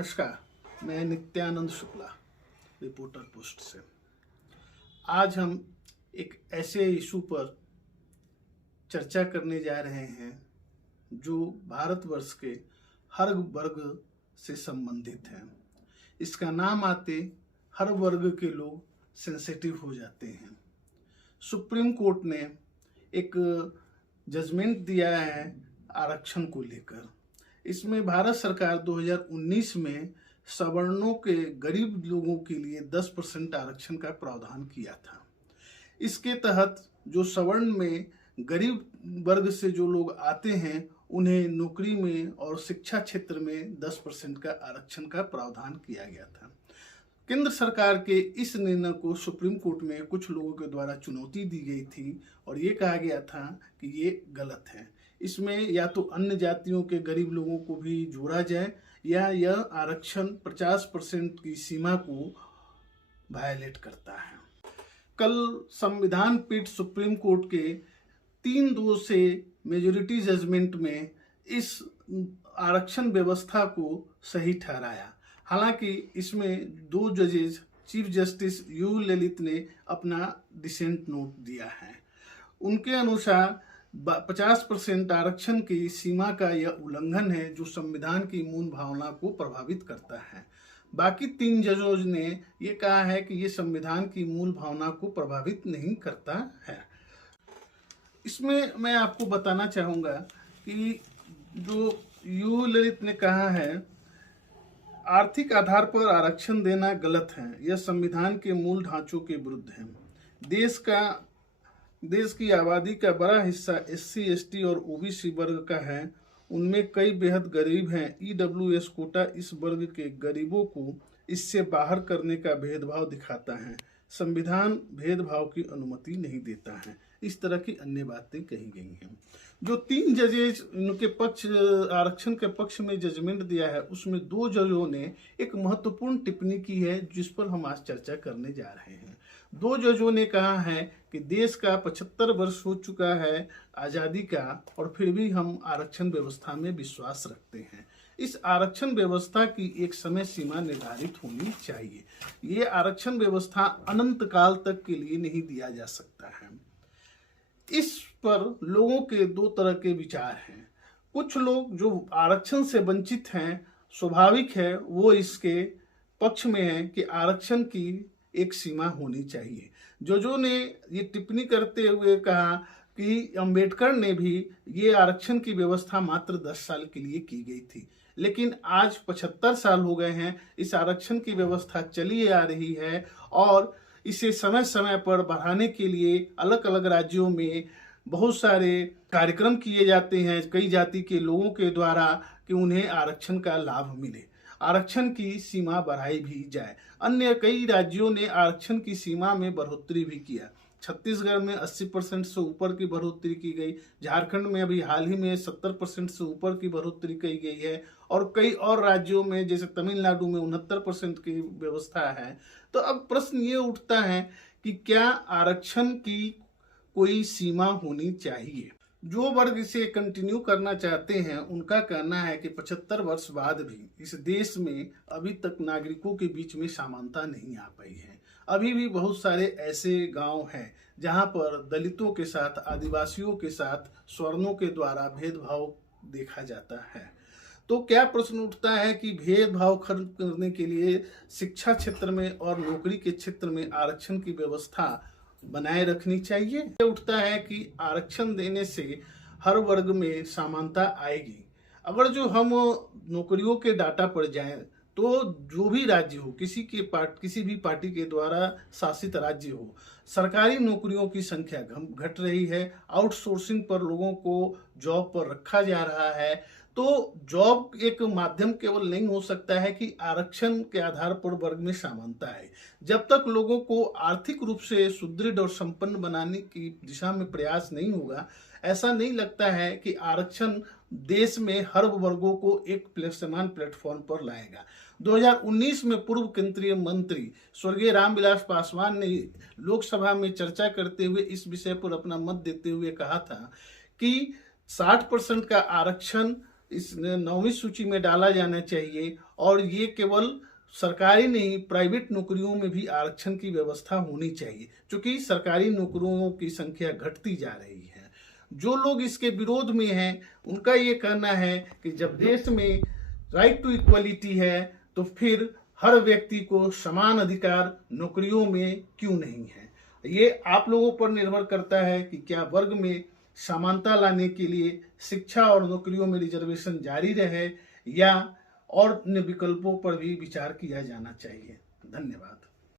नमस्कार, मैं Nityanand Shukla, reporter post से। आज हम एक ऐसे इशू पर चर्चा करने जा रहे हैं जो भारतवर्ष के हर वर्ग से संबंधित है। इसका नाम आते हर वर्ग के लोग सेंसिटिव हो जाते हैं। सुप्रीम कोर्ट ने एक जजमेंट दिया है आरक्षण को लेकर। इसमें भारत सरकार 2019 में सवर्णों के गरीब लोगों के लिए 10% आरक्षण का प्रावधान किया था। इसके तहत जो सवर्ण में गरीब वर्ग से जो लोग आते हैं उन्हें नौकरी में और शिक्षा क्षेत्र में 10% का आरक्षण का प्रावधान किया गया था। केंद्र सरकार के इस निर्णय को सुप्रीम कोर्ट में कुछ लोगों के द्वारा चुनौती दी गई थी और ये कहा गया था कि ये गलत है। इसमें या तो अन्य जातियों के गरीब लोगों को भी जोड़ा जाए या यह आरक्षण 50% की सीमा को वायलेट करता है। कल संविधान पीठ सुप्रीम कोर्ट के 3-2 से मेजॉरिटी जजमेंट में इस आरक्षण व्यवस्था को सही ठहराया। हालांकि इसमें 2 जजेस चीफ जस्टिस यू ललित ने अपना डिसेंट नोट दिया है। उनके अनुसार 50% आरक्षण की सीमा का यह उल्लंघन है जो संविधान की मूल भावना को प्रभावित करता है। बाकी 3 जजों ने यह कहा है कि यह संविधान की मूल भावना को प्रभावित नहीं करता है। इसमें मैं आपको बताना चाहूँगा कि जो यू ललित ने कहा है, आर्थिक आधार पर आरक्षण देना गलत है, यह संविधान के मूल ढांचों के विरुद्ध है। देश की आबादी का बड़ा हिस्सा SC, ST और OBC वर्ग का है। उनमें कई बेहद गरीब हैं। EWS कोटा इस वर्ग के गरीबों को इससे बाहर करने का भेदभाव दिखाता है। संविधान भेदभाव की अनुमति नहीं देता है। इस तरह की अन्य बातें कही गई हैं। जो 3 जजेज उनके पक्ष आरक्षण के पक्ष में जजमेंट दिया है उसमें 2 जजों ने एक महत्वपूर्ण टिप्पणी की है जिस पर हम आज चर्चा करने जा रहे हैं। 2 जजों ने कहा है कि देश का 75 वर्ष हो चुका है आज़ादी का और फिर भी हम आरक्षण व्यवस्था में विश्वास रखते हैं। इस आरक्षण व्यवस्था की एक समय सीमा निर्धारित होनी चाहिए। ये आरक्षण व्यवस्था अनंत काल तक के लिए नहीं दिया जा सकता है। इस पर लोगों के 2 तरह के विचार हैं। कुछ लोग जो आरक्षण से वंचित हैं, स्वाभाविक है वो इसके पक्ष में है कि आरक्षण की एक सीमा होनी चाहिए। जजों ने ये टिप्पणी करते हुए कहा कि अंबेडकर ने भी ये आरक्षण की व्यवस्था मात्र 10 साल के लिए की गई थी, लेकिन आज 75 साल हो गए हैं, इस आरक्षण की व्यवस्था चली आ रही है और इसे समय समय पर बढ़ाने के लिए अलग अलग राज्यों में बहुत सारे कार्यक्रम किए जाते हैं कई जाति के लोगों के द्वारा कि उन्हें आरक्षण का लाभ मिले, आरक्षण की सीमा बढ़ाई भी जाए। अन्य कई राज्यों ने आरक्षण की सीमा में बढ़ोतरी भी किया। छत्तीसगढ़ में 80% से ऊपर की बढ़ोतरी की गई। झारखंड में अभी हाल ही में 70% से ऊपर की बढ़ोतरी की गई है और कई और राज्यों में जैसे तमिलनाडु में 69% की व्यवस्था है। तो अब प्रश्न ये उठता है कि क्या आरक्षण की कोई सीमा होनी चाहिए? जो वर्ग इसे कंटिन्यू करना चाहते हैं उनका कहना है कि 75 वर्ष बाद भी इस देश में अभी तक नागरिकों के बीच में समानता नहीं आ पाई है। अभी भी बहुत सारे ऐसे गांव हैं जहां पर दलितों के साथ, आदिवासियों के साथ स्वर्णों के द्वारा भेदभाव देखा जाता है। तो क्या प्रश्न उठता है कि भेदभाव खत्म करने के लिए शिक्षा क्षेत्र में और नौकरी के क्षेत्र में आरक्षण की व्यवस्था बनाए रखनी चाहिए। उठता है कि आरक्षण देने से हर वर्ग में समानता आएगी। अगर जो हम नौकरियों के डाटा पर जाएं तो जो भी राज्य हो, किसी भी पार्टी के द्वारा शासित राज्य हो, सरकारी नौकरियों की संख्या घट रही है। आउटसोर्सिंग पर लोगों को जॉब पर रखा जा रहा है। तो जॉब एक माध्यम केवल नहीं हो सकता है कि आरक्षण के आधार पर वर्ग में समानता है। जब तक लोगों को आर्थिक रूप से सुदृढ़ और संपन्न बनाने की दिशा में प्रयास नहीं होगा, ऐसा नहीं लगता है कि आरक्षण देश में हर वर्गों को एक समान प्लेटफॉर्म पर लाएगा। 2019 में पूर्व केंद्रीय मंत्री स्वर्गीय रामविलास पासवान ने लोकसभा में चर्चा करते हुए इस विषय पर अपना मत देते हुए कहा था कि 60% का आरक्षण इस 9वीं सूची में डाला जाना चाहिए और ये केवल सरकारी नहीं प्राइवेट नौकरियों में भी आरक्षण की व्यवस्था होनी चाहिए, क्योंकि सरकारी नौकरियों की संख्या घटती जा रही है। जो लोग इसके विरोध में हैं उनका ये कहना है कि जब देश में राइट टू इक्वलिटी है तो फिर हर व्यक्ति को समान अधिकार नौकरियों में क्यों नहीं है। ये आप लोगों पर निर्भर करता है कि क्या वर्ग में समानता लाने के लिए शिक्षा और नौकरियों में रिजर्वेशन जारी रहे या और अन्य विकल्पों पर भी विचार किया जाना चाहिए। धन्यवाद।